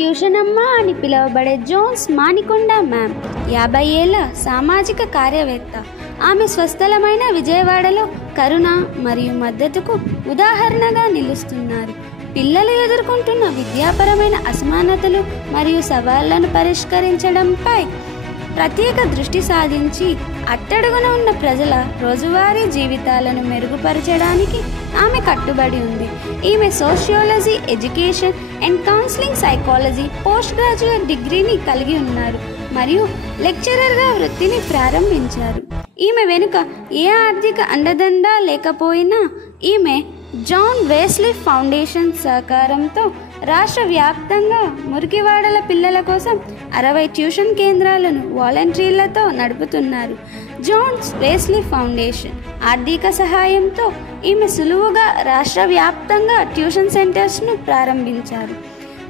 Tuition అమ్మ అని పిలువబడే జోన్స్ మానికొండ మ్యామ్ 50 ఏళ్ల సామాజిక కార్యవేత్త. ఆమె స్వస్థలమైన విజయవాడలో కరుణ మరియు మద్దతుకు ఉదాహరణగా నిలుస్తున్నారు. పిల్లలు ఎదుర్కొంటున్న విద్యాపరమైన అసమానతలు మరియు సవాళ్లను పరిష్కరించడంపై ప్రత్యేక దృష్టి సాధించి అట్టడుగున ఉన్న ప్రజల రోజువారీ జీవితాలను మెరుగుపరచడానికి ఆమె కట్టుబడి ఉంది. ఈమె sociology, education and counselling psychology post graduate డిగ్రీని కలిగి ఉన్నారు మరియు లెక్చరర్గా వృత్తిని ప్రారంభించారు. ఈమె వెనుక ఏ ఆర్థిక అండదండ లేకపోయినా ఈమె జాన్ వెస్లీ ఫౌండేషన్ సహకారంతో రాష్ట్ర వ్యాప్తంగా మురికివాడల పిల్లల కోసం 60 ట్యూషన్ కేంద్రాలను వాలంటీర్లతో నడుపుతున్నారు. జాన్ వెస్లీ ఫౌండేషన్ ఆర్థిక సహాయంతో ఈమె సులువుగా రాష్ట్ర వ్యాప్తంగా ట్యూషన్ సెంటర్స్ను ప్రారంభించారు.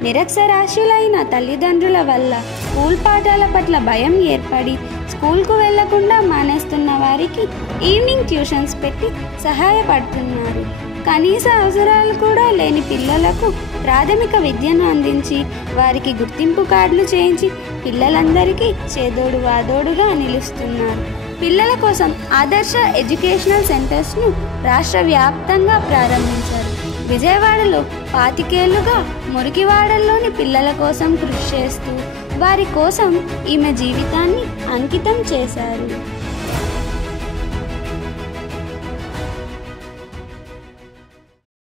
నిరక్షరాస్యులైన తల్లిదండ్రుల వల్ల స్కూల్ పాఠాల పట్ల భయం ఏర్పడి స్కూల్కు వెళ్లకుండా మానేస్తున్న వారికి ఈవినింగ్ ట్యూషన్స్ పెట్టి సహాయపడుతున్నారు. కనీస అవసరాలు కూడా లేని పిల్లలకు ప్రాథమిక విద్యను అందించి వారికి గుర్తింపు కార్డులు చేయించి పిల్లలందరికీ చేదోడు వాదోడుగా నిలుస్తున్నారు. పిల్లల కోసం ఆదర్శ ఎడ్యుకేషనల్ సెంటర్స్ను రాష్ట్ర వ్యాప్తంగా ప్రారంభించారు. విజయవాడలో 25 ఏళ్లుగా మురికివాడల్లోని పిల్లల కోసం కృషి చేస్తూ వారి కోసం ఈమె జీవితాన్ని అంకితం చేశారు.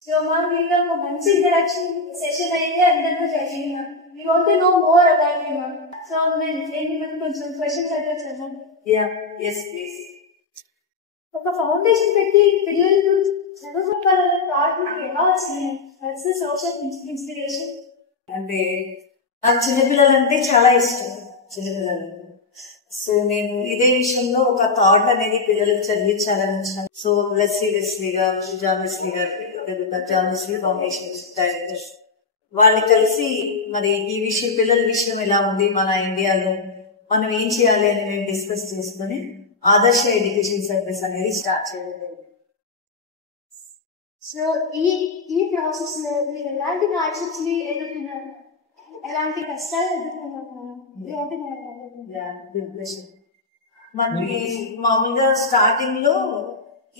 So, ma'am, we have a monthly introduction session and then the training, ma'am. We want to know more about you, ma'am. So, some questions are there, Yeah, yes, please. ఒక ఫౌండేషన్ పెట్టి పిల్లలు చదువుకోవాలనే థాట్ మీకు ఎలా వచ్చింది? That's the source of inspiration. అంటే నాకు చిన్నపిల్లలంటే చాలా ఇష్టం. చిన్నపిల్లలు సో నేను ఇదే విషయంలో ఒక థాట్ అనేది పిల్లలకు చదివించాలని వచ్చాను. సో వెస్లీ గారు, జాన్ వెస్లీ గారు, జాన్ వెస్లీ ఫౌండేషన్ డైరెక్టర్స్ వాళ్ళు కలిసి మరి ఈ విషయం పిల్లల విషయం ఎలా ఉంది మన ఇండియాలో, మనం ఏం చేయాలి అని మేము డిస్కస్ చేసుకుని ఆదర్శ ఎడ్యుకేషన్ సర్వీస్ అనేది స్టార్ట్ చేయలేదు. సో ఈ ప్రాసెస్ లో మీరు ఎలాంటి హార్డ్షిప్స్ ని ఎదుర్కొన్నారు, ఎలాంటి కష్టాలు ఎదుర్కొన్నారు? మనకి మామూలుగా స్టార్టింగ్ లో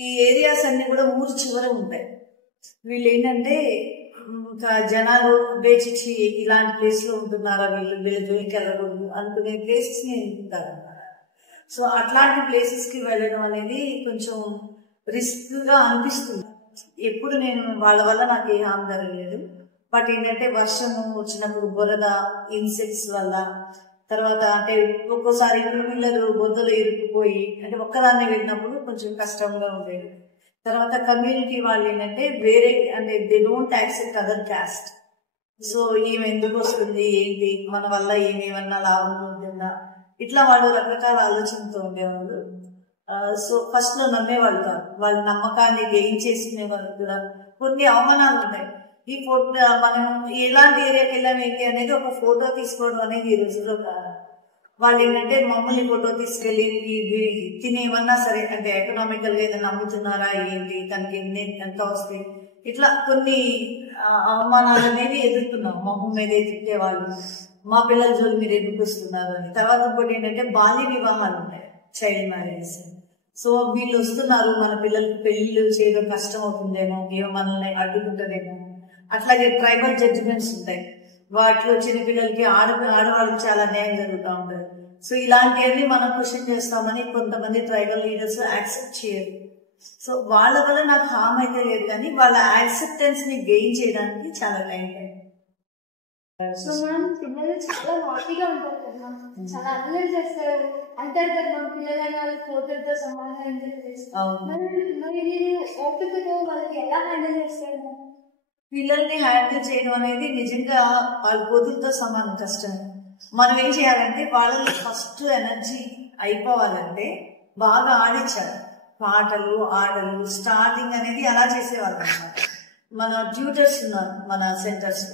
ఈ ఏరియాస్ అన్ని కూడా ఊరు చివర ఉంటాయి. వీళ్ళు ఏంటంటే ఇంకా జనాలు బేచిచ్చి ఇలాంటి ప్లేస్ లో ఉంటున్నారా వీళ్ళ జోలికి వెళ్ళకూడదు అనుకునే ప్లేసెస్ ని ఎన్నుకుంటారు అన్నమాట. సో అట్లాంటి ప్లేసెస్ కి వెళ్ళడం అనేది కొంచెం రిస్క్ గా అనిపిస్తుంది. ఎప్పుడు నేను వాళ్ళ వల్ల నాకు ఏ హామ్ జరగలేదు. బట్ ఏంటంటే వర్షము వచ్చినప్పుడు బురద, ఇన్సెక్ట్స్ వల్ల, తర్వాత అంటే ఒక్కోసారి పిల్లలు బొద్దలు ఇరుక్కుపోయి అంటే ఒక్కదాన్ని వెళ్ళినప్పుడు కొంచెం కష్టంగా ఉండేది. తర్వాత కమ్యూనిటీ వాళ్ళు ఏంటంటే వేరే అంటే they don't accept other caste. So ఈమె ఎందుకు వస్తుంది, ఏంటి, మన వల్ల ఏమేమన్నా లాభం ఉంటుందా, ఇట్లా వాళ్ళు రకరకాల ఆలోచనతో ఉండేవాళ్ళు. సో ఫస్ట్ లో నమ్మేవాళ్ళు కాదు. వాళ్ళ నమ్మకాన్ని గెయిన్ చేసుకునే వాళ్ళు కూడా కొన్ని అవమానాలు ఉంటాయి. ఈ ఫోటో మనం ఎలాంటి ఏరియాకి వెళ్ళాం ఏంటి అనేది ఒక ఫోటో తీసుకోవడం అనేది ఈ రోజుల్లో కాదు. వాళ్ళు ఏంటంటే మమ్మల్ని ఫోటో తీసుకెళ్లి తినేమన్నా సరే అంటే ఎకనామికల్ గా ఏదైనా అమ్ముతున్నారా ఏంటి, తనకి ఎంత వస్తాయి, ఇట్లా కొన్ని అవమానాలు అనేది ఎదుర్కొన్నాం. మొహం మీదే తిట్టేవాళ్ళు, మా పిల్లల జోలి మీరు ఎందుకు వస్తున్నారు అని. తర్వాత ఇంకోటి ఏంటంటే బాల్య వివాహాలు ఉంటాయి, చైల్డ్ మ్యారేజెస్. సో వీళ్ళు వస్తున్నారు, మన పిల్లలకి పెళ్లిళ్ళు చేయడం కష్టం అవుతుందేమో, మనల్ని అడ్డుకుంటారేమో. అట్లాగే ట్రైబల్ జడ్జిమెంట్స్ ఉంటాయి, వాటిలో చిన్న పిల్లలకి ఆడవాళ్ళకి చాలా న్యాయం జరుగుతూ ఉంటుంది. సో ఇలాంటివన్నీ మనం క్వశ్చన్ చేస్తామని కొంతమంది ట్రైబల్ లీడర్స్ యాక్సెప్ట్ చేయరు. సో వాళ్ళ వల్ల నాకు హామ్ అయితే లేదు, కానీ వాళ్ళ యాక్సెప్టెన్స్ ని గెయిన్ చేయడానికి చాలా టైం పడింది. సో మనం పిల్లలు చాలా నాటిగా ఉంటారు కదా, చాలా అల్లరి చేస్తారు అంటారు కదా, మన పిల్లల ఫోటోలతో సమాధానం చేస్తారు. మరి మీరు ఓపికతో వాళ్ళకి ఎలా హ్యాండిల్ చేస్తారు? పిల్లల్ని హ్యాండిల్ చేయడం అనేది నిజంగా వాళ్ళ కోతులతో సమానం కష్టమే. మనం ఏం చేయాలంటే వాళ్ళని ఫస్ట్ ఎనర్జీ అయిపోవాలంటే బాగా ఆడించాలి. పాటలు, ఆటలు, స్టార్టింగ్ అనేది అలా చేసేవాళ్ళు అన్నమాట. మన ట్యూటర్స్ ఉన్నారు మన సెంటర్స్.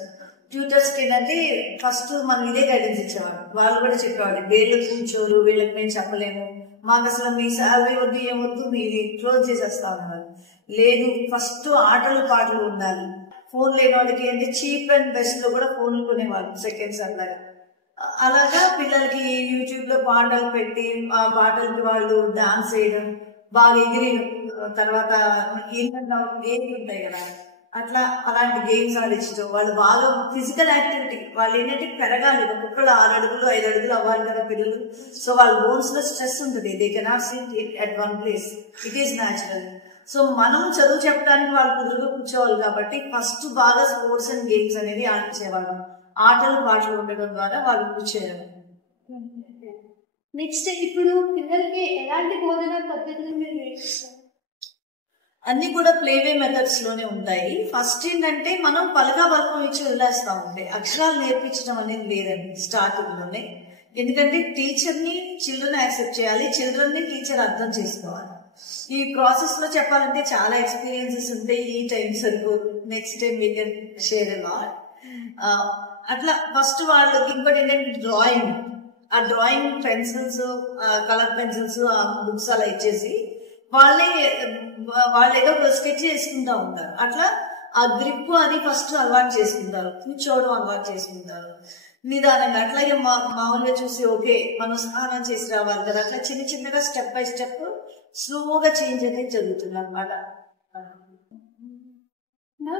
ట్యూటర్స్ కి ఏంటంటే ఫస్ట్ మనం ఇదే గైడెన్స్ ఇచ్చేవాళ్ళు. వాళ్ళు కూడా చెప్పేవాళ్ళు, వీళ్ళు కూర్చోరు, వీళ్ళకి మేము చెప్పలేము, మాకు అసలు మీ శాలరీ వద్దు, ఏమొద్దు, మీది క్లోజ్ చేసేస్తా ఉన్నారు. లేదు, ఫస్ట్ ఆటలు పాటలు ఉండాలి. ఫోన్ లేని వాళ్ళకి ఏంటి చీప్ అండ్ బెస్ట్ లో కూడా ఫోన్లు కొనేవాళ్ళు సెకండ్స్ అట్లాగా. అలాగా పిల్లలకి యూట్యూబ్ లో పాటలు పెట్టి ఆ పాటలకి వాళ్ళు డాన్స్ చేయడం, బాగా ఎగిరి తర్వాత గేమ్స్ ఉంటాయి కదా, అట్లా అలాంటి గేమ్స్ ఆడించడం, వాళ్ళు బాగా ఫిజికల్ యాక్టివిటీ, వాళ్ళు ఏంటంటే పెరగాలి, ఒక్కొక్కరు 6 అడుగులు 5 అడుగులు అవ్వాలి కదా పిల్లలు. సో వాళ్ళ బోన్స్ లో స్ట్రెస్ ఉంటుంది, they cannot SIT at one place, it is natural. So మనం చదువు చెప్పడానికి వాళ్ళు కుదురుగా కూర్చోవాలి కాబట్టి ఫస్ట్ బాగా స్పోర్ట్స్ అండ్ గేమ్స్ అనేది ఆడించేవాళ్ళం. ఆటలు పాటలు ఉండడం ద్వారా వాళ్ళు కూర్చోవాలి. నెక్స్ట్ ఇప్పుడు పిల్లలకి ఎలాంటి బోధన పద్ధతులు మీరు నేర్పిస్తారు? అన్ని కూడా ప్లేవే మెథడ్స్ లోనే ఉంటాయి. ఫస్ట్ ఏంటంటే మనం పలకా బలకం ఇచ్చి వదిలేస్తా ఉంటే అక్షరాలు నేర్పించడం అనేది లేదండి స్టార్టింగ్ లోనే. ఎందుకంటే టీచర్ ని చిల్డ్రన్ యాక్సెప్ట్ చేయాలి, చిల్డ్రన్ ని టీచర్ అర్థం చేసుకోవాలి. ఈ ప్రాసెస్ లో చెప్పాలంటే చాలా ఎక్స్పీరియన్సెస్ ఉంటాయి. ఈ టైం సరిపోదు, next time we can share a lot. అట్లా ఫస్ట్ వాళ్ళకి ఇంకోటి ఏంటంటే డ్రాయింగ్, ఆ డ్రాయింగ్ పెన్సిల్స్, కలర్ పెన్సిల్స్, ఆ బుక్స్ అలా ఇచ్చేసి వాళ్ళు ఏదో స్కెచ్ చేసుకుంటా ఉంటారు. అట్లా ఆ గ్రిప్ అది ఫస్ట్ అలవాటు చేసుకుంటారు, కూర్చోవడం అలవాటు చేసుకుంటారు నిదానంగా. అట్లాగే మామూలుగా చూసి ఓకే మనం స్నానం చేసి రావాలి కదా, అట్లా చిన్న చిన్నగా స్టెప్ బై స్టెప్ స్లోగా చేంజ్ అనేది జరుగుతుంది అనమాట.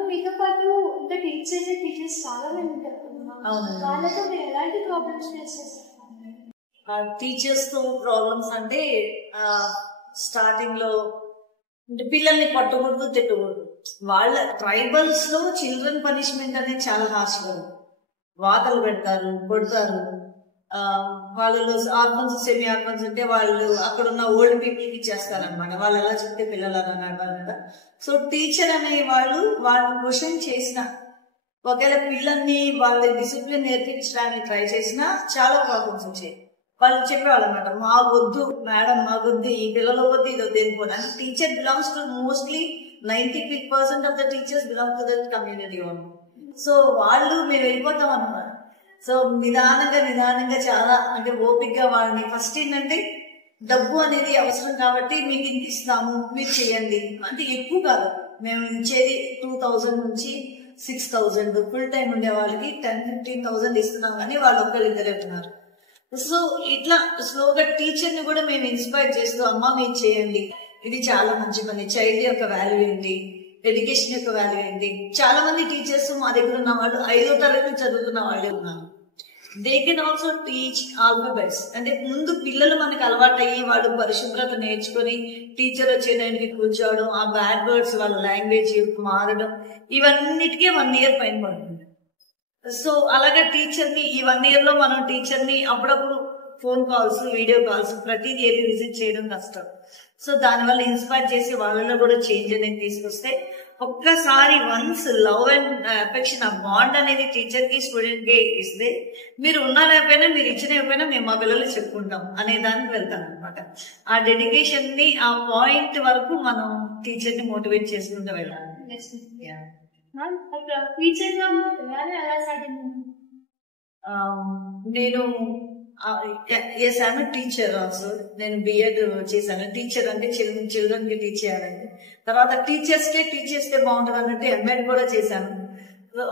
మీతో పాటు ఇంకా టీచర్స్ చాలా మంది ఉంటారు, వాళ్ళతో మీరు ఎలాంటి ప్రాబ్లమ్స్ ఫేస్ చేస్తారు? టీచర్స్ తో ప్రాబ్లమ్స్ అంటే స్టార్టింగ్ లో అంటే పిల్లల్ని పట్టకూడదు, తిట్టకూడదు. వాళ్ళ ట్రైబల్స్ లో చిల్డ్రన్ పనిష్మెంట్ అనేది చాలా హార్ష్ గా ఉంది. వాతలు పెడతారు, కొడతారు. వాళ్ళలో ఆర్ఫన్స్, సెమీ ఆర్ఫన్స్ అంటే వాళ్ళు అక్కడ ఉన్న ఓల్డ్ పీపుల్ కి చేస్తారనమాట. వాళ్ళు ఎలా చెప్తే పిల్లలు అలా నడవాలంట. సో టీచర్ అనే వాళ్ళు క్వశ్చన్ చేసిన, ఒకవేళ పిల్లల్ని వాళ్ళ డిసిప్లిన్ నేర్పించడానికి ట్రై చేసినా చాలా ప్రాబ్లమ్స్ వచ్చాయి. వాళ్ళు చెప్పేవాళ్ళు అనమాట, మా వద్దు మేడం, మా వద్దు, ఈ పిల్లలు వద్దు, ఇది వద్దు అనుకోండి. అంటే teacher belongs to mostly 90% of the teachers belong to that community only. So వాళ్ళు మేము వెళ్ళిపోతాం అన్నమాట. సో నిదానంగా చాలా అంటే ఓపిక్గా వాళ్ళని ఫస్ట్ ఏంటంటే డబ్బు అనేది అవసరం కాబట్టి మీకు ఇంత ఇస్తాము, మీరు చేయండి అంటే ఎక్కువ కాదు. మేము ఇచ్చేది 2000 నుంచి 6000, ఫుల్ టైం ఉండే వాళ్ళకి 10-15,000 ఇస్తున్నాం, కానీ వాళ్ళు ఒక్కరిద్దరే ఉన్నారు. సో ఇట్లా స్లోగా టీచర్ ని కూడా మేము ఇన్స్పైర్ చేస్తూ, అమ్మ మీరు చేయండి, ఇది చాలా మంచి పని, చైల్డ్ యొక్క వాల్యూ ఏంటి, ఎడ్యుకేషన్ యొక్క వాల్యూ ఏంటి. చాలా మంది టీచర్స్ మా దగ్గర ఉన్న వాళ్ళు 5వ తరగతి చదువుతున్న వాళ్ళే ఉన్నారు. They can also teach alphabets. అంటే ముందు పిల్లలు మనకు అలవాటు అయ్యి వాళ్ళు పరిశుభ్రత నేర్చుకొని టీచర్ వచ్చే టైంకి కూర్చోవడం, ఆ బ్యాడ్ వర్డ్స్ వాళ్ళ లాంగ్వేజ్ మారడం, ఇవన్నిటికీ 1 year పైన పడుతుంది. సో అలాగే టీచర్ని ఈ 1 year లో మనం టీచర్ని అప్పుడప్పుడు ఫోన్ కాల్స్, వీడియో కాల్స్, ప్రతిదీ ఏది విజిట్ చేయడం కష్టం. సో దానివల్ల ఇన్స్పైర్ చేసి వాళ్ళలో కూడా చేంజ్ అనేది తీసుకొస్తే, ఒక్కసారి వన్స్ లవ్ అండ్ అఫెక్షన్, ఆ బాండ్ అనేది టీచర్ కి స్టూడెంట్ కి ఇస్తే, మీరు ఉన్నా లేకపోయినా, మీరు ఇచ్చినకపోయినా మేము మా పిల్లలు చెప్పుకుంటాం అనే దానికి వెళ్తాం అనమాట. ఆ డెడికేషన్ ని, ఆ పాయింట్ వరకు మనం టీచర్ ని మోటివేట్ చేసుకుంటూ వెళ్ళాలి. నేను ఎస్ ఐఎమ్ టీచర్ ఆల్సో. నేను బిఎడ్ చేశాను. టీచర్ అంటే చిల్డ్రన్ కి టీచ్ చేయాలండి. తర్వాత టీచర్స్ కే బాగుంటుంది అన్నట్టు ఎంఎడ్ కూడా చేశాను.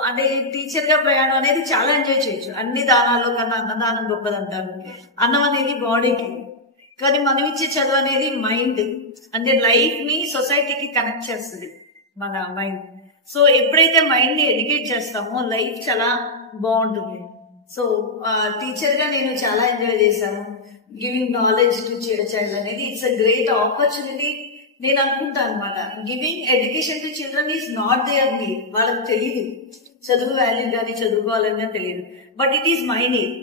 అంటే టీచర్ గా ప్రయాణం అనేది చాలా ఎంజాయ్ చేయొచ్చు. అన్ని దానాల్లో కన్నా అన్నదానం గొప్పదంటారు. అన్నం అనేది బాడీకి, కానీ మనం ఇచ్చే చదువు అనేది మైండ్, అంటే లైఫ్ ని సొసైటీకి కనెక్ట్ చేస్తుంది మన మైండ్. సో ఎప్పుడైతే మైండ్ ని ఎడ్యుకేట్ చేస్తామో లైఫ్ చాలా బాగుంటుంది. సో టీచర్ గా నేను చాలా ఎంజాయ్ చేశాను. గివింగ్ నాలెడ్జ్ టు చైల్డ్ అనేది ఇట్స్ అ గ్రేట్ ఆపర్చునిటీ నేను అనుకుంటాను అనమాట. Giving education to children is not their need. వాళ్ళకి తెలియదు చదువు వాల్యూ కానీ చదువుకోవాలని తెలియదు. But it is my need,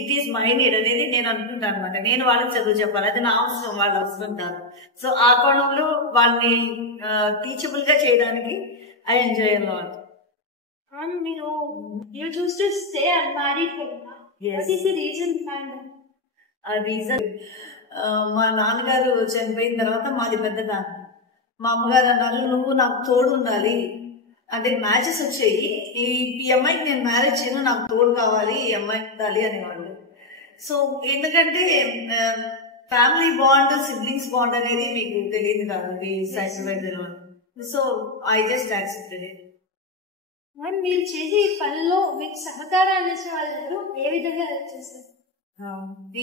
it is my need అనేది నేను అనుకుంటాను అనమాట. నేను వాళ్ళకి చదువు చెప్పాలి, అది నా అవసరం, వాళ్ళ అవసరం కాదు. సో ఆ కోణంలో వాళ్ళని టీచబుల్ గా చేయడానికి ఐ ఎంజాయ్ లాట్. మీరు you choose to stay unmarried for now. Yes. What is the reason behind that? ఆ రీజన్, మా నాన్నగారు చనిపోయిన తర్వాత మాది పెద్ద ఫ్యామిలీ. మా అమ్మగారు అన్నారు, నువ్వు నాకు తోడు ఉండాలి, అంటే మ్యాచెస్ వచ్చాయి, ఈ అమ్మాయికి నేను మ్యారేజ్ చేయను, నాకు తోడు కావాలి, ఈ అమ్మాయి ఉండాలి అనేవాళ్ళు. సో ఎందుకంటే ఫ్యామిలీ బాండ్, సిబ్లింగ్స్ బాండ్ అనేది మీకు తెలియదు కాదు, so I just accepted it. Ma'am మీరు చేసే ఈ పనిలో మీకు సహకారం అందించిన వాళ్ళు ఏ విధంగా హెల్ప్ చేస్తారు?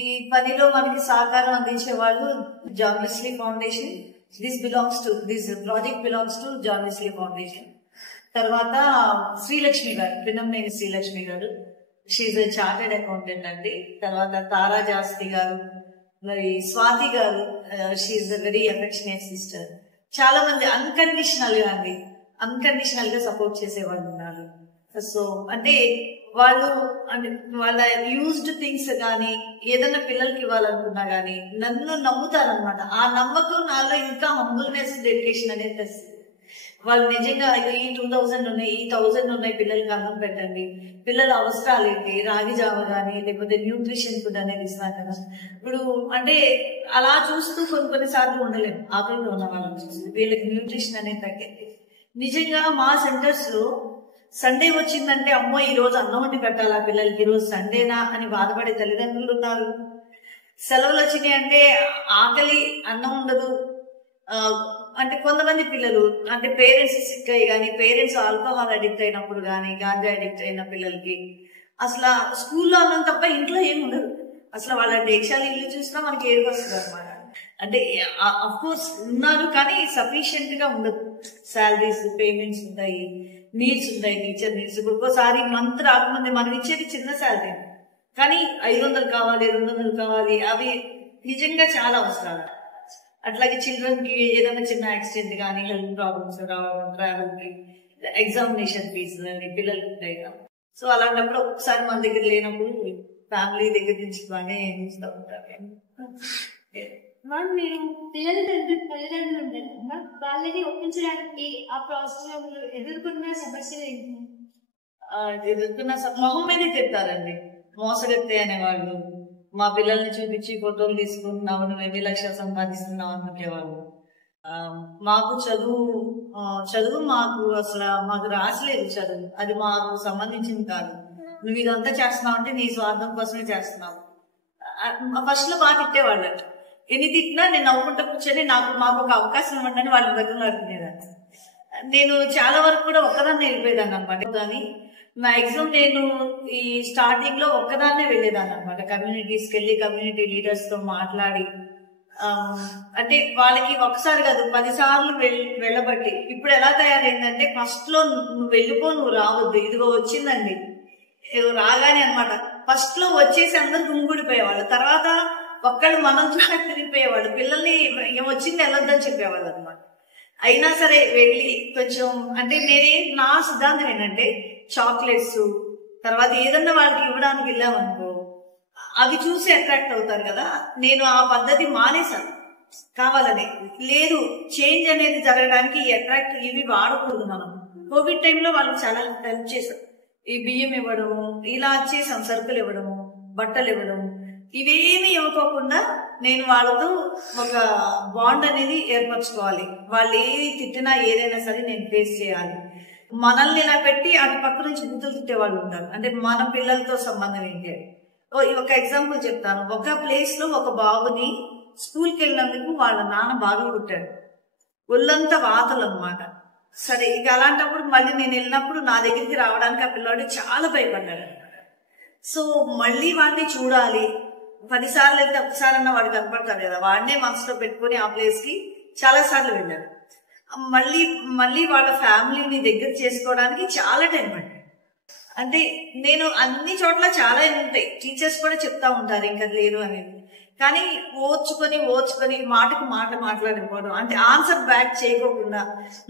ఈ పనిలో మనకి సహకారం అందించే వాళ్ళు John Wesley foundation. This project belongs to John Wesley foundation. తర్వాత శ్రీలక్ష్మి గారు, పిన్నంనేని శ్రీలక్ష్మి గారు, షీఈ్ ఎ చార్టెడ్ అకౌంటెంట్ అండి. తర్వాత తారా జాస్తి గారు, మరి స్వాతి గారు, she's a very affectionate sister. చాలా మంది అన్కండిషనల్ గా సపోర్ట్ చేసే వాళ్ళు ఉన్నారు. సో అంటే వాళ్ళు వాళ్ళ యూజ్డ్ థింగ్స్ కానీ ఏదైనా పిల్లలకి ఇవ్వాలనుకున్నా కానీ నన్ను నమ్ముతారనమాట. ఆ నమ్మకం నాలో ఇంకా హంబుల్నెస్, డెడికేషన్ అనేది తెస్తుంది. వాళ్ళు నిజంగా ఈ 2000 ఉన్నాయి, ఈ 1000 ఉన్నాయి, పిల్లలకి అన్నం పెట్టండి, పిల్లల అవసరాలు ఏంటి, రాగి జావ కానీ లేకపోతే న్యూట్రిషన్ ఫుడ్ అనేది ఇస్తాను కదా. ఇప్పుడు అంటే అలా చూస్తూ కొన్నిసార్లు ఉండలేము, ఆకలిలో ఉన్న వాళ్ళని చూసి వీళ్ళకి న్యూట్రిషన్ అనేది తగ్గింది. నిజంగా మా సెంటర్స్ లో సండే వచ్చిందంటే అమ్మో ఈ రోజు అన్నం వండి పెట్టాలా పిల్లలకి, ఈ రోజు సండేనా అని బాధపడే తల్లిదండ్రులు ఉన్నారు. సెలవులు వచ్చినాయి అంటే ఆకలి, అన్నం ఉండదు. అంటే కొంతమంది పిల్లలు అంటే పేరెంట్స్ సిక్ అయ్యి కానీ, పేరెంట్స్ ఆల్కహాల్ అడిక్ట్ అయినప్పుడు కానీ, గాంజా అడిక్ట్ అయిన పిల్లలకి అసలు స్కూల్లో అన్నం తప్ప ఇంట్లో ఏమి ఉండదు. అసలు వాళ్ళ దేశాలు ఇల్లు చూసినా మనకి ఏడుపు వస్తుంది అనమాట. అంటే అఫ్ కోర్స్ ఉన్నారు కానీ సఫిషియెంట్ గా ఉండదు. శాలరీస్, పేమెంట్స్ ఉంటాయి, నీడ్స్ ఉంటాయి, టీచర్ నీడ్స్. ఒక్కోసారి మంత్ రాకముందే మనం ఇచ్చేది చిన్న శాలరీ కానీ 500 కావాలి, 200 కావాలి. అవి నిజంగా చాలా అవసరాలు. అట్లాగే చిల్డ్రన్ కి ఏదైనా చిన్న యాక్సిడెంట్ కానీ, హెల్త్ ప్రాబ్లమ్స్ రావడం, ట్రావెల్ కి, ఎగ్జామినేషన్ ఫీజు అని పిల్లలకి ఉంటాయి కదా. సో అలాంటప్పుడు ఒకసారి మన దగ్గర లేనప్పుడు ఫ్యామిలీ దగ్గర నుంచి బాగా చూస్తూ ఉంటారు. మీరు తల్లిదండ్రులు ఉంటారు కదా, వాళ్ళని ఒప్పించడానికి ఆ ప్రాసెస్ లో ఎదుర్కొన్న సమస్యలు ఏంటి? ఎదుర్కొన్న మొహం మీదే చెప్తారండి. మోసగత్తే అనేవాళ్ళు, మా పిల్లల్ని చూపించి ఫోటోలు తీసుకుంటున్నావు, నువ్వు ఎన్ని లక్షలు సంపాదిస్తున్నావు అనుకునేవాళ్ళు. మాకు చదువు మాకు అసలు మాకు రాసలేదు. చదువు అది మాకు సంబంధించింది కాదు. నువ్వు ఇదంతా చేస్తున్నావు అంటే నీ స్వార్థం కోసమే చేస్తున్నావు. ఫస్ట్ లో బాగా తిట్టేవాళ్ళు. ఎన్ని తిట్టినా నేను నవ్వుకుంటూ కూర్చొని మాకు ఒక అవకాశం ఇవ్వండి అని వాళ్ళ దగ్గర అడుగునేదాన్ని. నేను చాలా వరకు కూడా ఒక్కదాన్ని వెళ్ళిపోయేదాన్ని అనమాట. కానీ మ్యాక్సిమం నేను ఈ స్టార్టింగ్ లో ఒక్కదాన్నే వెళ్ళేదాన్ని అనమాట. కమ్యూనిటీస్కి వెళ్ళి కమ్యూనిటీ లీడర్స్ తో మాట్లాడి, అంటే వాళ్ళకి ఒకసారి కాదు 10 సార్లు వెళ్ళబట్టి ఇప్పుడు ఎలా తయారైందంటే ఫస్ట్ లో నువ్వు వెళ్ళిపో, నువ్వు రావద్దు, ఇదిగో వచ్చిందండి రాగానే అనమాట. ఫస్ట్ లో వచ్చేసి అందరు గుమ్మిగూడిపోయేవాళ్ళు, తర్వాత ఒక్కళ్ళు మనం చూసాక తిరిగిపోయేవాళ్ళు, పిల్లల్ని ఏమొచ్చింది వెళ్ళొద్దని చెప్పేవాళ్ళు అనమాట. అయినా సరే వెళ్ళి కొంచెం అంటే నా సిద్ధాంతం ఏంటంటే చాక్లెట్స్ తర్వాత ఏదన్నా వాళ్ళకి ఇవ్వడానికి వెళ్ళామనుకో అవి చూసి అట్రాక్ట్ అవుతారు కదా. నేను ఆ పద్ధతి మానేశాను కావాలని. లేదు, చేంజ్ అనేది జరగడానికి ఈ అట్రాక్ట్ ఇవి వాడకూడదు. మనం కోవిడ్ టైంలో వాళ్ళకి చాలా హెల్ప్ చేశాం. ఈ బియ్యం ఇవ్వడము, ఇలా చేసాం, సరుకులు ఇవ్వడము, బట్టలు ఇవ్వడము, ఇవేమి ఇవ్వకోకుండా నేను వాళ్ళతో ఒక బాండ్ అనేది ఏర్పరచుకోవాలి. వాళ్ళు ఏది తిట్టినా ఏదైనా సరే నేను ఫేస్ చేయాలి. మనల్ని ఇలా పెట్టి అటు పక్క నుంచి బుద్ధులు తిట్టేవాళ్ళు ఉంటారు. అంటే మన పిల్లలతో సంబంధం ఏంటి? ఒక ఎగ్జాంపుల్ చెప్తాను. ఒక ప్లేస్ లో ఒక బాబుని స్కూల్కి వెళ్ళినందుకు వాళ్ళ నాన్న బాగా కొట్టాడు, ఒళ్ళంతా వాతలు అనమాట. సరే, ఇక అలాంటప్పుడు మళ్ళీ నేను వెళ్ళినప్పుడు నా దగ్గరికి రావడానికి ఆ పిల్లాడు చాలా భయపడ్డాడు. సో మళ్ళీ వాడిని చూడాలి. 10 సార్లు వెళ్తే ఒకసారన్నా వాడు కనపడతాడు కదా, వాడినే మనసులో పెట్టుకుని ఆ ప్లేస్ కి చాలా సార్లు వెళ్ళాడు. మళ్ళీ వాళ్ళ ఫ్యామిలీని దగ్గర చేసుకోవడానికి చాలా టైం పట్టింది. అంటే నేను అన్ని చోట్ల చాలా ఉంటాయి, టీచర్స్ కూడా చెప్తా ఉంటారు ఇంకా లేదు అనేది. కానీ ఓర్చుకొని మాటకు మాట మాట్లాడిపోవడం, అంటే ఆన్సర్ బ్యాక్ చేయకోకుండా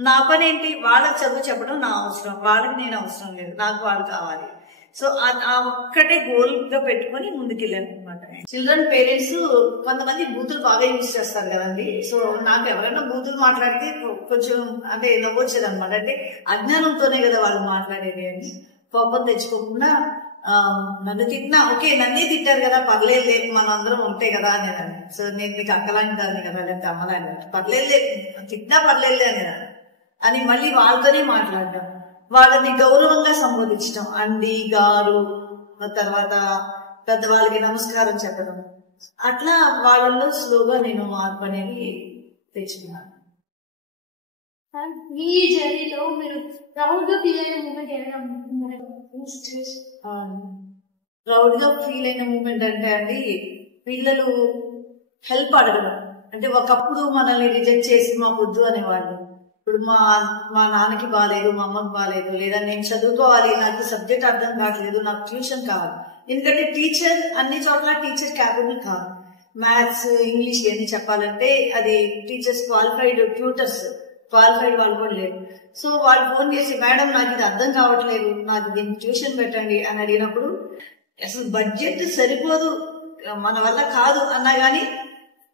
నా పని ఏంటి, వాళ్ళకి చదువు చెప్పడం నా అవసరం, వాళ్ళకి నేను అవసరం లేదు, నాకు వాళ్ళు కావాలి. సో ఆ ఒక్కటే గోల్ గా పెట్టుకుని ముందుకెళ్ళాను అనమాట. చిల్డ్రన్ పేరెంట్స్ కొంతమంది బూతులు బాగా యూజ్ చేస్తారు కదండి. సో నాకు ఎవరైనా బూతులు మాట్లాడితే కొంచెం అంటే నవ్వొచ్చేది అనమాట. అంటే అజ్ఞానంతోనే కదా వాళ్ళు మాట్లాడేది అని కోపం తెచ్చుకోకుండా నన్ను తిట్టినా ఓకే, నన్నే తిట్టారు కదా పర్లేదులే, మనం అందరం ఉంటాయి కదా అనేదాన్ని. సో నేను మీకు అక్కలాంటి దాన్ని కదా, లేకపోతే అమ్మలాంటి, పర్లేదులే తిట్టినా పర్లేదులే అనేదాన్ని అని మళ్ళీ వాళ్ళతోనే మాట్లాడడం, వాళ్ళని గౌరవంగా సంబోధించడం, అండి, గారు, తర్వాత పెద్దవాళ్ళకి నమస్కారం చెప్పడం, అట్లా వాళ్ళల్లో స్లోగా నేను మార్పు అనేది తెచ్చుకున్నాను. మీ జర్నీలో మీరు ప్రౌడ్ గా ఫీల్ అయిన మూమెంట్ ఏమైనా ప్రౌడ్ గా ఫీల్ అయిన మూమెంట్ అంటే అండి, పిల్లలు హెల్ప్ అడగడం. అంటే ఒకప్పుడు మనల్ని రిజెక్ట్ చేసి మా వద్దు అనేవాళ్ళు. ఇప్పుడు మా నాన్నకి బాగాలేదు, మా అమ్మకి బాగాలేదు, లేదా నేను చదువుకోవాలి, నాకు సబ్జెక్ట్ అర్థం కావట్లేదు, నాకు ట్యూషన్ కావాలి. ఎందుకంటే టీచర్ అన్ని చోట్ల టీచర్ క్యాపబుల్ కాదు. మ్యాథ్స్, ఇంగ్లీష్ ఇవన్నీ చెప్పాలంటే అది టీచర్స్ క్వాలిఫైడ్, ట్యూటర్స్ క్వాలిఫైడ్ వాళ్ళు కూడా లేరు. సో వాళ్ళు ఫోన్ చేసి, మేడం నాకు ఇది అర్థం కావట్లేదు, నాకు దీన్ని ట్యూషన్ పెట్టండి అని అడిగినప్పుడు, అసలు బడ్జెట్ సరిపోదు, మన వల్ల కాదు అన్నా కానీ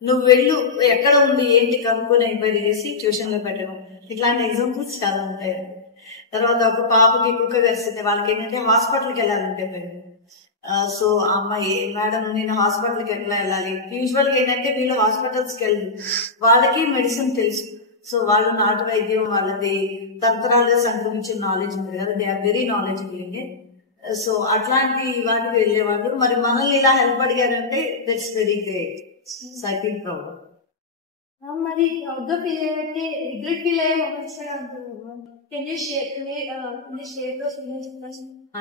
నువ్వు వెళ్ళు, ఎక్కడ ఉంది ఏంటి కనుక్కొని ఎంక్వైరీ చేసి ట్యూషన్ లో పెట్టడం. ఇట్లాంటి ఎగ్జాంపుల్స్ చాలా ఉంటాయి. తర్వాత ఒక పాపకి కుక్క కరిస్తే వాళ్ళకి ఏంటంటే హాస్పిటల్కి వెళ్ళాలంటే సో ఆ అమ్మాయి, మేడం నేను హాస్పిటల్కి ఎట్లా వెళ్ళాలి? యూజువల్ గా ఏంటంటే వీళ్ళు హాస్పిటల్స్కి వెళ్ళి వాళ్ళకి మెడిసిన్ తెలుసు. సో వాళ్ళు నాటు వైద్యం, వాళ్ళది తరతరాలుగా సంక్రమించిన నాలెడ్జ్ ఉంది కదా, they are very knowledge being. So అట్లాంటి వాటికి వెళ్ళేవాళ్ళు. మరి మనల్ని ఇలా హెల్ప్ అడిగారంటే that's very great. So I think proud. మరి ప్రౌడ్ గా ఫీల్ అయ్యారంటే రిగ్రెట్ ఫీల్ అయ్యే మూమెంట్స్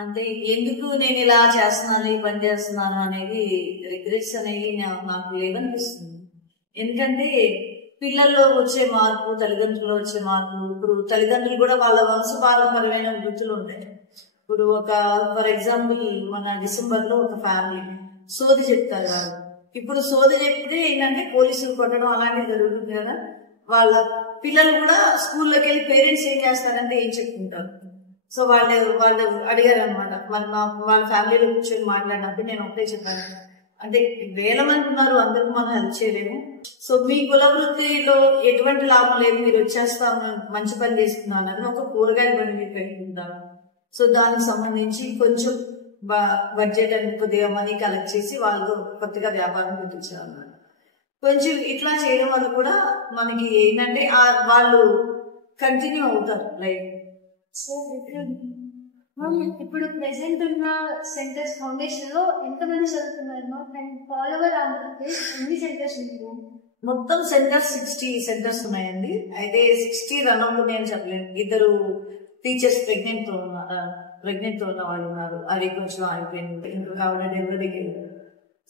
అంటే ఎందుకు నేను ఇలా చేస్తున్నాను, ఈ పని చేస్తున్నాను అనేది రిగ్రెట్స్ అనేవి నాకు లేవనిపిస్తుంది. ఎందుకంటే పిల్లల్లో వచ్చే మార్పు, తల్లిదండ్రుల్లో వచ్చే మార్పు, ఇప్పుడు తల్లిదండ్రులు కూడా వాళ్ళ వంశపారంపర్యమైన వృత్తులు ఉంటాయి. ఇప్పుడు ఒక ఫర్ ఎగ్జాంపుల్ మన డిసెంబర్ లో ఒక ఫ్యామిలీ సోది చెప్తారు వాళ్ళు. ఇప్పుడు సోది చెప్తే ఏంటంటే పోలీసులు కొట్టడం అలాంటివి జరుగుతుంది కదా. వాళ్ళ పిల్లలు కూడా స్కూల్లోకి వెళ్ళి పేరెంట్స్ ఏం చేస్తారంటే ఏం చెప్పుకుంటారు. సో వాళ్ళు అడిగారు అనమాట. మరి వాళ్ళ ఫ్యామిలీలో కూర్చొని మాట్లాడినప్పుడు నేను ఒకటే చెప్పాను, అంటే వేల మంది ఉన్నారు, అందరికి మనం హెల్ప్ చేయలేము. సో మీ కుల వృత్తిలో ఎటువంటి లాభం లేదు, మీరు వచ్చేస్తాము మంచి పని చేస్తున్నాను అని ఒక కూరగాయల బండి మీరు పెట్టుకుంటారు. సో దానికి సంబంధించి కొంచెం బడ్జెట్ అని కొద్దిగా మనీ కలెక్ట్ చేసి వాళ్ళతో కొత్తగా వ్యాపారం పెట్టించారు అన్నమాట. కొంచెం ఇట్లా చేయడం వల్ల కూడా మనకి ఏంటంటే వాళ్ళు కంటిన్యూ అవుతారు లైఫ్. ఇప్పుడు ప్రెసెంట్ ఉన్న సెంటర్స్ ఫౌండేషన్ లో ఎంతమంది చదువుతున్నారు అండ్ ఫాలోవర్ ఆంధ్రప్రదేశ్ ఎన్ని సెంటర్స్ ఉన్నాయి? మొత్తం సెంటర్స్ 60 సెంటర్స్ ఉన్నాయండి. అయితే 60 రన్ అవుతుంది అని చెప్పలేను. 2 టీచర్స్ ప్రెగ్నెంట్ తో ఉన్న వాళ్ళు ఉన్నారు, అది కొంచెం అయిపోయింది, ఇంకా కావాలంటే డెలివరీకి వెళ్ళారు.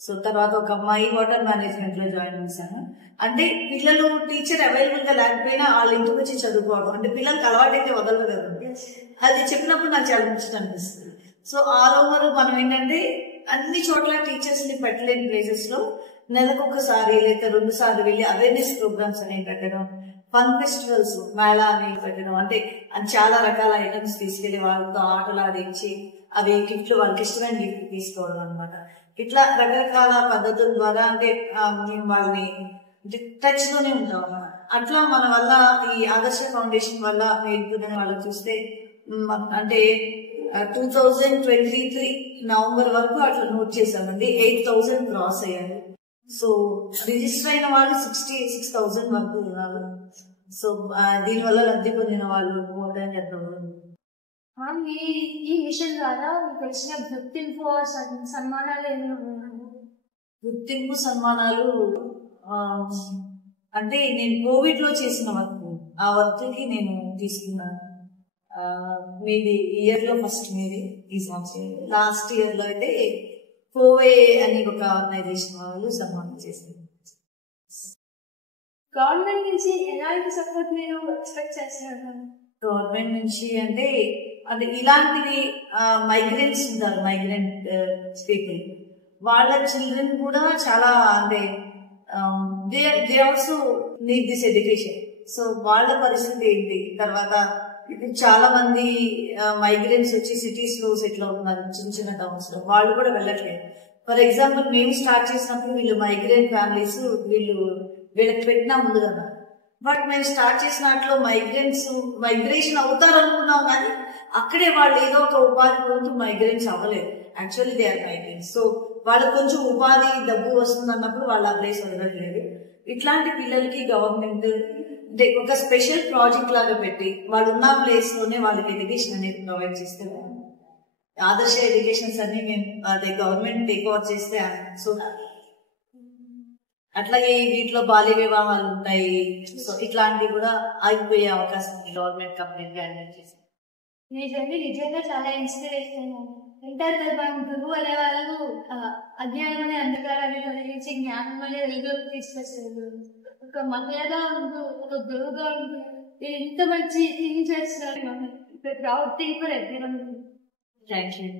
సో తర్వాత ఒక అమ్మాయి హోటల్ మేనేజ్మెంట్ లో జాయిన్ చేశాను. అంటే పిల్లలు టీచర్ అవైలబుల్ గా లేకపోయినా వాళ్ళ ఇంటికి వచ్చి చదువుకోవడం, అంటే పిల్లలకి అలవాటైతే వదలరు కదా. అది చెప్పినప్పుడు నాకు చాలా ముచ్చట అనిపిస్తుంది. సో ఆల్ ఓవర్ మనం ఏంటంటే అన్ని చోట్ల టీచర్స్ ని పెట్టలేని ప్లేసెస్ లో నెలకొకసారి లేదా 2 సార్లు వెళ్ళి అవేర్నెస్ ప్రోగ్రామ్స్ అనేవి పెట్టడం, ఫన్ ఫెస్టివల్స్, మేళా అనేవి పెట్టడం, అంటే చాలా రకాల ఐటమ్స్ తీసుకెళ్లి వాళ్ళతో ఆటలు ఆడించి అవి గిఫ్ట్లు, వాళ్ళకి ఇష్టమైన గిఫ్ట్ తీసుకోవడం అనమాట. ఇట్లా రకరకాల పద్ధతుల ద్వారా అంటే మేము వాళ్ళని టచ్ లోనే ఉంటాం అన్నమాట. అట్లా మన వల్ల ఈ ఆదర్శ ఫౌండేషన్ వల్ల మేల్కొనే వాళ్ళకి చూస్తే అంటే 2023 నవంబర్ వరకు అట్లా నోట్ చేశామండి. 8,000 క్రాస్ అయ్యారు. సో రిజిస్టర్ అయిన వాళ్ళు 66,000 వరకు ఉన్నారు. సో దీనివల్ల లబ్ధి పొందిన వాళ్ళు మోటార్ ఈ మిషన్ ద్వారా మీకు వచ్చిన గుర్తింపు సన్మానాలు ఏమైనా ఉన్నాయి? గుర్తింపు సన్మానాలు అంటే నేను కోవిడ్ లో చేసిన వర్క్, ఆ వర్క్ కి నేను తీసుకున్నాను. మీది ఇయర్ లో ఫస్ట్ మీది ఈ సంవత్సరం. లాస్ట్ ఇయర్ లో అయితే కోవే అని ఒక ఆర్గనైజేషన్ వాళ్ళు సన్మానం చేశారు. గవర్నమెంట్ నుంచి ఎలాంటి సపోర్ట్ మీరు ఎక్స్పెక్ట్ చేస్తున్నారు? గవర్నమెంట్ నుంచి అంటే ఇలాంటివి మైగ్రెంట్స్ ఉంటారు, మైగ్రెంట్ పీపుల్, వాళ్ళ చిల్డ్రన్ కూడా చాలా అంటే they also need this education. So వాళ్ళ పరిస్థితి ఏంటి? తర్వాత ఇప్పుడు చాలా మంది మైగ్రెంట్స్ వచ్చి సిటీస్ లో సెటిల్ అవుతున్నారు, చిన్న చిన్న టౌన్స్ లో, వాళ్ళు కూడా వెళ్ళట్లేదు. ఫర్ ఎగ్జాంపుల్ మేము స్టార్ట్ చేసినప్పుడు వీళ్ళు మైగ్రెంట్ ఫ్యామిలీస్ వీళ్ళకి పెట్టినా ఉంది కదా. బట్ మేము స్టార్ట్ చేసిన వాటిలో మైగ్రేషన్ అవుతారు అనుకున్నాం, కానీ అక్కడే వాళ్ళు ఏదో ఒక ఉపాధి పొందుతూ మైగ్రెంట్స్ అవ్వలేదు. Actually they are migrants. So వాళ్ళకి కొంచెం ఉపాధి డబ్బు వస్తుంది అన్నప్పుడు వాళ్ళు ఆ ప్లేస్ వదలట్లేదు. ఇట్లాంటి పిల్లలకి గవర్నమెంట్ అంటే ఒక స్పెషల్ ప్రాజెక్ట్ లాగా పెట్టి వాళ్ళు ఉన్న ప్లేస్ లోనే వాళ్ళకి ఎడ్యుకేషన్ అనేది ప్రొవైడ్ చేస్తే, ఆదర్శ ఎడ్యుకేషన్స్ అన్ని మేము అదే గవర్నమెంట్ టేక్ ఓవర్ చేస్తే సో అట్లాగే వీటిలో బాల్య వివాహాలు ఉంటాయి. సో ఇట్లాంటివి కూడా ఆగిపోయే అవకాశం ఉంది గవర్నమెంట్ కంపెనీ హ్యాండిల్ చేసి. నిజంగా చాలా ఇన్స్పిరేషన్. అంటారు కదా మన గురువు అనే వాళ్ళు అజ్ఞానం అనే అంధకారాన్ని తొలగించి జ్ఞానం అనే వెలుగులోకి తీసుకొచ్చారు. ఒక మహిళగా ఉంటూ ఒక గురువుగా ఉంటూ మీరు ఎంత మంచి థింగ్ చేస్తున్నారు. Proud thing for everyone. Thank you.